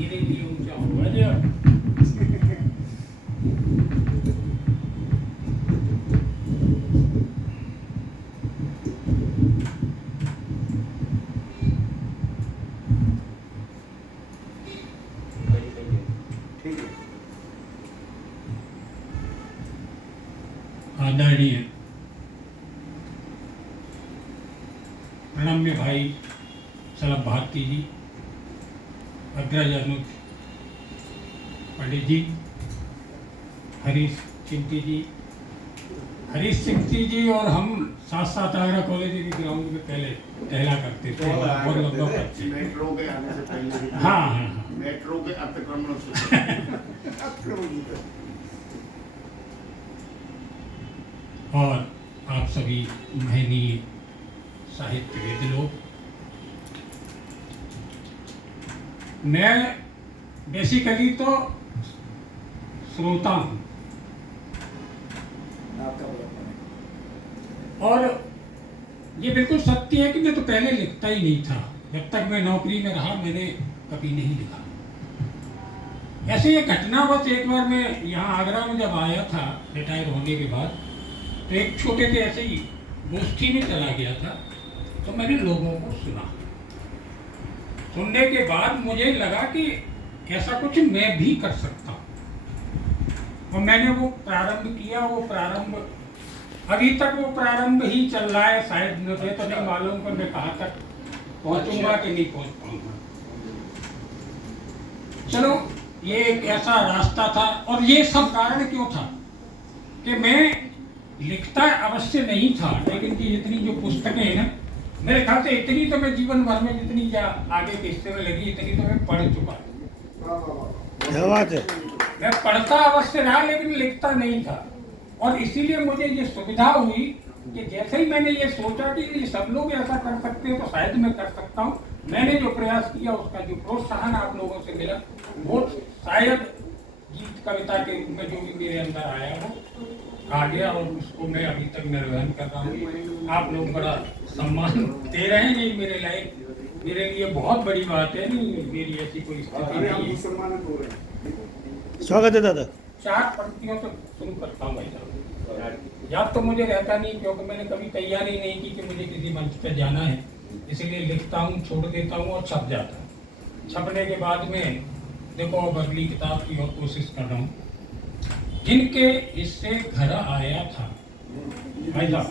धीरे धीरे ऊंचा होगा जो आदरणीय प्रणम्य भाई सलभ भारती जी, अग्रज अनुज पंडित जी, हरीश चिंती जी, हरीश चिंती जी और हम साथ साथ आगरा कॉलेज के ग्राउंड में पहले टहला करते थे और लंबा करते थे। मेट्रो के आने से पहले हाँ हाँ हाँ मेट्रो के अतिक्रमण से और आप सभी महनीय साहित्यविद लोग, मैं बेसिकली तो श्रोता हूँ और ये बिल्कुल सत्य है कि मैं तो पहले लिखता ही नहीं था। जब तक मैं नौकरी में रहा मैंने कभी नहीं लिखा। ऐसे ये घटना बस एक बार मैं यहाँ आगरा में जब आया था रिटायर होने के बाद, तो एक छोटे से ऐसे ही गोष्ठी में चला गया था, तो मैंने लोगों को सुना। सुनने के बाद मुझे लगा कि ऐसा कुछ मैं भी कर सकता हूँ और मैंने वो प्रारंभ किया। वो प्रारंभ अभी तक वो प्रारंभ ही चल रहा है। शायद मुझे तो नहीं मालूम कि मैं कहाँ तक पहुँचूंगा कि नहीं पहुँच पाऊंगा। चलो, ये एक ऐसा रास्ता था। और ये सब कारण क्यों था कि मैं लिखता अवश्य नहीं था, लेकिन कि इतनी जो पुस्तकें हैं ना, मेरे ख्याल से इतनी तो मैं जीवन भर में जितनी आगे के हिस्से में लगी इतनी तो मैं पढ़ चुका हूँ। क्या बात है। मैं पढ़ता अवश्य रहा लेकिन लिखता नहीं था। और इसीलिए मुझे ये सुविधा हुई कि जैसे ही मैंने ये सोचा कि ये सब लोग ऐसा कर सकते हैं तो शायद मैं कर सकता हूँ। मैंने जो प्रयास किया उसका जो प्रोत्साहन आप लोगों से मिला वो शायद गीत कविता के रूप में जो भी मेरे अंदर आया वो आ गया और उसको मैं अभी तक निर्वहन कर रहा हूँ। आप लोग बड़ा सम्मान दे रहे हैं, ये मेरे लायक, मेरे लिए बहुत बड़ी बात है। नहीं मेरी ऐसी कोई स्थिति नहीं है। स्वागत है दादा। 4 पंक्तियों से शुरू करता हूँ भाई साहब। याद तो मुझे रहता नहीं क्योंकि मैंने कभी तैयारी नहीं की कि मुझे किसी मंच पर जाना है, इसीलिए लिखता हूँ, छोड़ देता हूँ और छप जाता है। छपने के बाद में देखो अब अगली किताब की और कोशिश कर रहा हूँ। जिनके हिस्से घर आया था भाई साहब,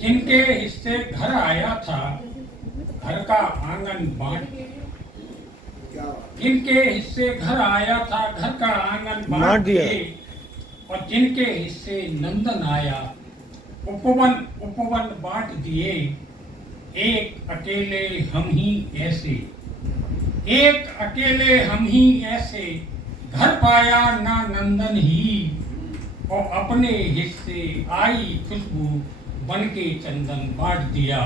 जिनके हिस्से घर आया था घर का आंगन बांट, जिनके हिस्से घर आया था घर का आंगन बांट दिए, और जिनके हिस्से नंदन आया उपवन बांट दिए। एक अकेले हम ही ऐसे, एक अकेले हम ही ऐसे, घर पाया ना नंदन ही, और अपने हिस्से आई खुशबू बन के चंदन बांट दिया।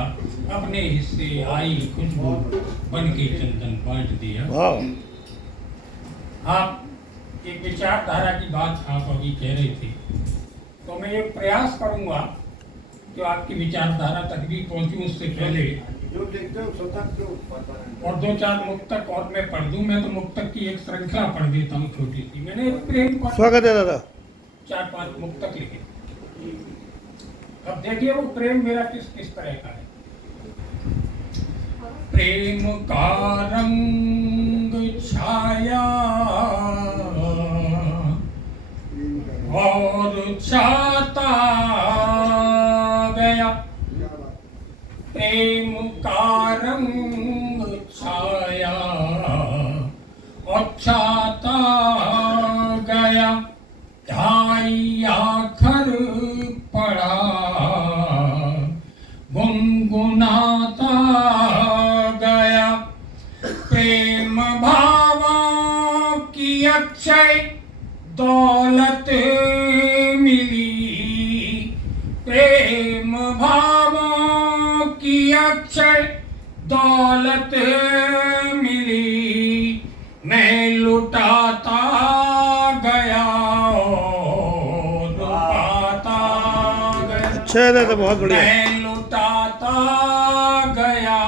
अपने हिस्से आई खुशबू बन के चंदन बांट दिया। आप एक विचारधारा की बात आप अभी कह रहे थे, तो मैं ये प्रयास करूंगा कि आपकी विचारधारा तक भी पहुंचूं उससे पहले, और 2-4 मुक्तक और मैं पढ़ दूं। मैं तो मुक्तक की एक श्रृंखला पढ़ देता हूँ छोटी सी। मैंने प्रेम को स्वागत है दादा। 4-5 मुक्तक लिखे। अब देखिए वो प्रेम मेरा किस किस तरह का है। प्रेम का रंग छाया और छाता गया, प्रेम का रंग छाया और छाता गया। ढाई आखर पड़ा गुनगुनाता गया। प्रेम भावों की अक्षय दौलत मिली, प्रेम भावों की अक्षय दौलत मिली। मैं लुटाता गया लुटाता गया। अच्छा है दादा, बहुत बढ़िया। मैं लुटाता गया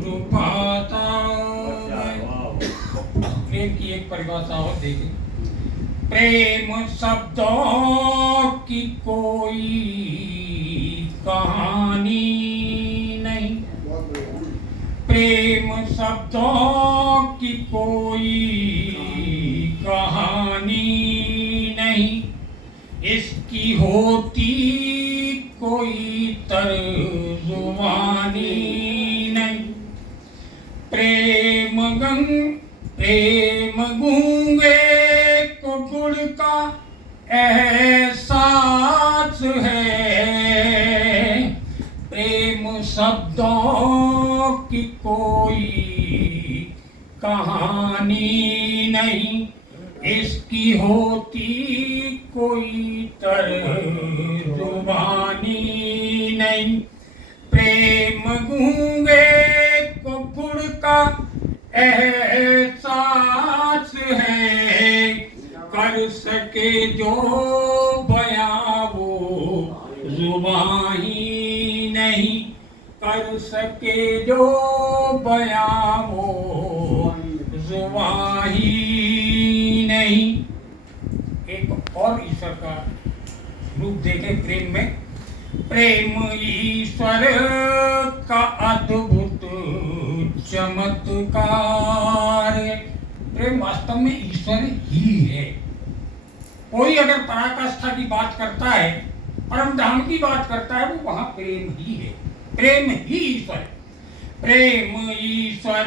लुटाता प्रेम की एक परिभाषा और देखें। प्रेम शब्दों की कोई कहानी नहीं, प्रेम शब्दों की कोई कहानी नहीं, इसकी होती कोई तर्जुमानी नहीं। प्रेम गूंगे को गुड़ का एहसास है, प्रेम शब्दों की कोई कहानी नहीं, इसकी होती कोई तर्जुमानी नहीं। प्रेम गूंगे को गुड़ का एहसास है, कर सके जो बयां वो जुबां ही नहीं, कर सके जो बयां वो जुबां ही नहीं। एक और ईश्वर का रूप देखे प्रेम में। प्रेम ईश्वर का अद्भुत चमत्कार है। प्रेम वास्तव में ईश्वर ही है। कोई अगर पराकाष्ठा की बात करता है, परम धाम की बात करता है, वो वहां प्रेम ही है। प्रेम ही ईश्वर है। प्रेम ईश्वर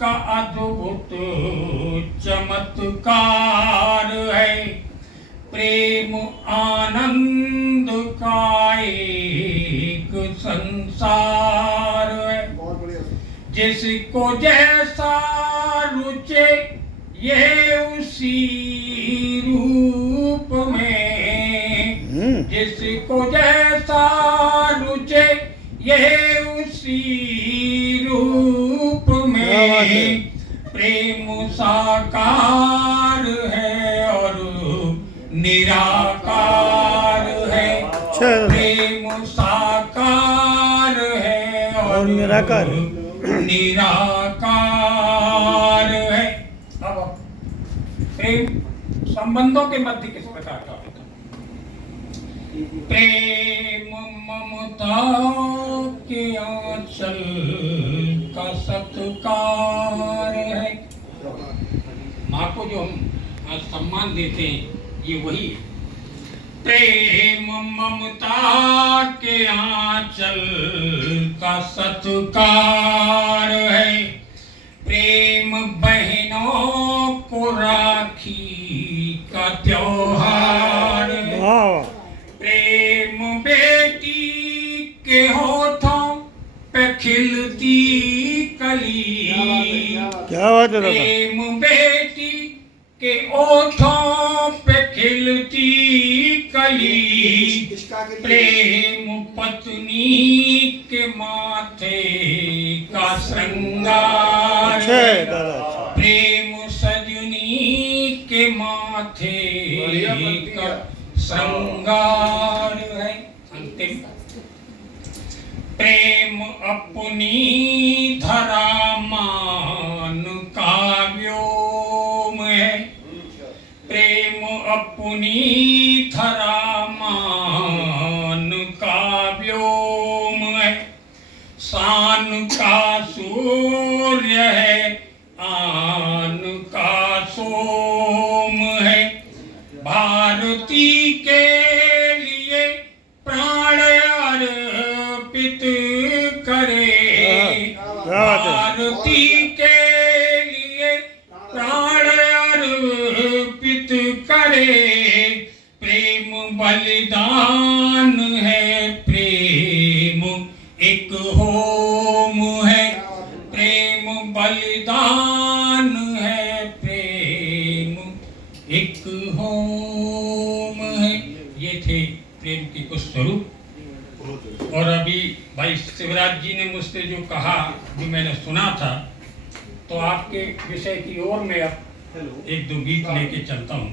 का अद्भुत चमत्कार है, प्रेम आनंद का एक संसार है। जिसको जैसा रुचे ये उसी रूप में, जिसको जैसा रुचे ये उसी रूप में, प्रेम साकार है और निराकार है। प्रेम साकार है और निराकार है। अब प्रेम संबंधों के मध्य किस प्रकार का होता है? प्रेम ममता के आंचल का सत्कार है। माँ को जो हम आज सम्मान देते हैं, ये वही है। प्रेम ममता के आंचल का सत्कार है, प्रेम बहनों को राखी का त्योहार है। प्रेम बेटी के होठों पे खिलती कली, क्या बात है? प्रेम बेटी के ओठों पे खिलती कली, प्रेम पत्नी के माथे का श्रृंगार है, प्रेम सजनी के माथे का श्रृंगार है। अंतिम, प्रेम अपनी धरा मान का व्योम है, प्रेम अपनी धरा मान का व्योम है, शान का सूर्य है, आन का सोम है, भारती के लिए प्राण अर्पित करे, भारती के लिए प्राण अर्पित करे, प्रेम बलिदान है, प्रेम एक होम है, प्रेम बलिदान है, प्रेम एक होम है। ये थे प्रेम के कुछ स्वरूप। और अभी भाई शिवराज जी ने मुझसे जो कहा, जो मैंने सुना था, तो आपके विषय की ओर मैं अब एक दो गीत लेके चलता हूँ।